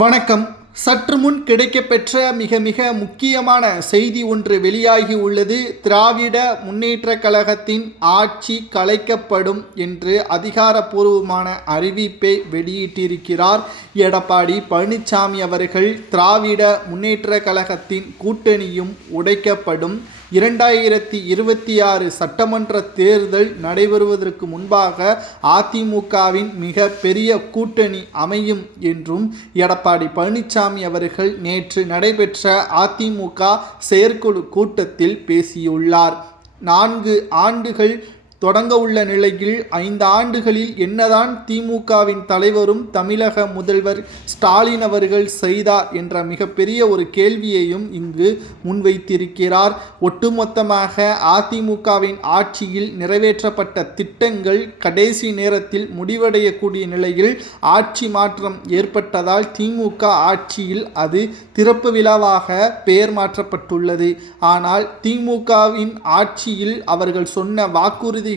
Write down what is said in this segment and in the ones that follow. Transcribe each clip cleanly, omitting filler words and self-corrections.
வணக்கம். சற்று முன் கிடைக்கப்பெற்ற மிக மிக முக்கியமான செய்தி ஒன்று வெளியாகி உள்ளது. திராவிட முன்னேற்றக் கழகத்தின் ஆட்சி கலைக்கப்படும் என்று அதிகாரப்பூர்வமான அறிவிப்பை வெளியிட்டிருக்கிறார் எடப்பாடி பழனிசாமி அவர்கள். திராவிட முன்னேற்றக் கழகத்தின் கூட்டணியும் உடைக்கப்படும். 2026 சட்டமன்ற தேர்தல் நடைபெறுவதற்கு முன்பாக அதிமுகவின் மிக பெரிய கூட்டணி அமையும் என்றும் எடப்பாடி பழனிசாமி அவர்கள் நேற்று நடைபெற்ற அதிமுக செயற்குழு கூட்டத்தில் பேசியுள்ளார். 4 ஆண்டுகள் தொடங்க உள்ள நிலையில் 5 ஆண்டுகளில் என்னதான் திமுகவின் தலைவரும் தமிழக முதல்வர் ஸ்டாலின் அவர்கள் செய்தார் என்ற மிகப்பெரிய ஒரு கேள்வியையும் இங்கு முன்வைத்திருக்கிறார். ஒட்டுமொத்தமாக அதிமுகவின் ஆட்சியில் நிறைவேற்றப்பட்ட திட்டங்கள் கடைசி நேரத்தில் முடிவடையக்கூடிய நிலையில் ஆட்சி மாற்றம் ஏற்பட்டதால் திமுக ஆட்சியில் அது திறப்பு விழாவாக பெயர் மாற்றப்பட்டுள்ளது. ஆனால் திமுகவின் ஆட்சியில் அவர்கள் சொன்ன வாக்குறுதி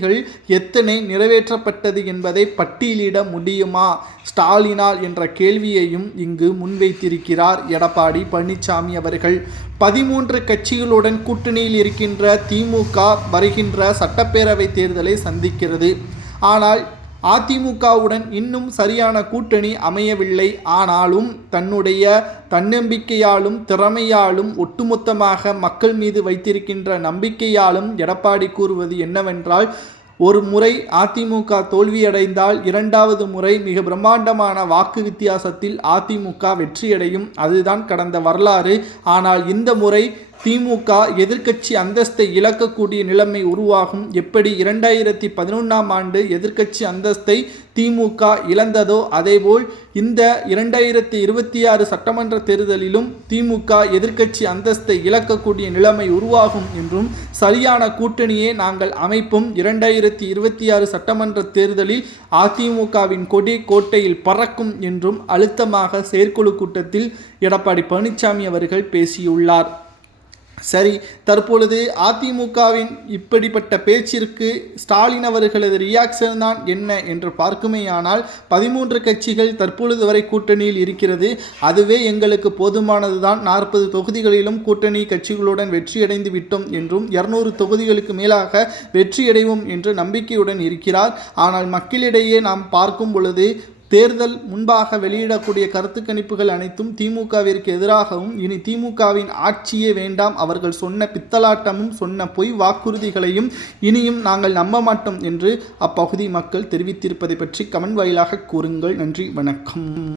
எத்தனை நிறைவேற்றப்பட்டது என்பதை பட்டியலிட முடியுமா ஸ்டாலினால் என்ற கேள்வியையும் இங்கு முன்வைத்திருக்கிறார் எடப்பாடி பழனிசாமி அவர்கள். 13 கட்சிகளுடன் கூட்டணியில் இருக்கின்ற திமுக வருகின்ற சட்டப்பேரவை தேர்தலை சந்திக்கிறது. ஆனால் அதிமுகவுடன் இன்னும் சரியான கூட்டணி அமையவில்லை. ஆனாலும் தன்னுடைய தன்னம்பிக்கையாலும் திறமையாலும் ஒட்டுமொத்தமாக மக்கள் மீது வைத்திருக்கின்ற நம்பிக்கையாலும் எடப்பாடி கூறுவது என்னவென்றால், ஒரு முறை அதிமுக தோல்வியடைந்தால் 2வது முறை மிக பிரம்மாண்டமான வாக்கு வித்தியாசத்தில் அதிமுக வெற்றியடையும். அதுதான் கடந்த வரலாறு. ஆனால் இந்த முறை திமுக எதிர்க்கட்சி அந்தஸ்தை இழக்கக்கூடிய நிலைமை உருவாகும். எப்படி 2011ஆம் ஆண்டு எதிர்க்கட்சி அந்தஸ்தை திமுக இழந்ததோ அதேபோல் இந்த 2026 சட்டமன்ற தேர்தலிலும் திமுக எதிர்க்கட்சி அந்தஸ்தை இழக்கக்கூடிய நிலைமை உருவாகும் என்றும், சரியான கூட்டணியை நாங்கள் அமைப்பும் 2026 சட்டமன்ற தேர்தலில் அதிமுகவின் கொடி கோட்டையில் பறக்கும் என்றும் அழுத்தமாக செயற்குழு கூட்டத்தில் எடப்பாடி பழனிசாமி அவர்கள் பேசியுள்ளார். சரி, தற்பொழுது அதிமுகவின் இப்படிப்பட்ட பேச்சிற்கு ஸ்டாலின் அவர்களது ரியாக்ஷன் தான் என்ன என்று பார்க்குமேயானால், 13 கட்சிகள் தற்பொழுது வரை கூட்டணியில் இருக்கிறது. அதுவே எங்களுக்கு போதுமானது தான். 40 தொகுதிகளிலும் கூட்டணி கட்சிகளுடன் வெற்றியடைந்து விட்டோம் என்றும் 200 தொகுதிகளுக்கு மேலாக வெற்றியடைவோம் என்று நம்பிக்கையுடன் இருக்கிறார். ஆனால் மக்களிடையே நாம் பார்க்கும் பொழுது தேர்தல் முன்பாக வெளியிடக்கூடிய கருத்து கணிப்புகள் அனைத்தும் திமுகவிற்கு எதிராகவும், இனி திமுகவின் ஆட்சியே வேண்டாம், அவர்கள் சொன்ன பித்தலாட்டமும் சொன்ன பொய் வாக்குறுதிகளையும் இனியும் நாங்கள் நம்ப மாட்டோம் என்று அப்பகுதி மக்கள் தெரிவித்திருப்பதை பற்றி கமெண்ட் வாயிலாக கூறுங்கள். நன்றி, வணக்கம்.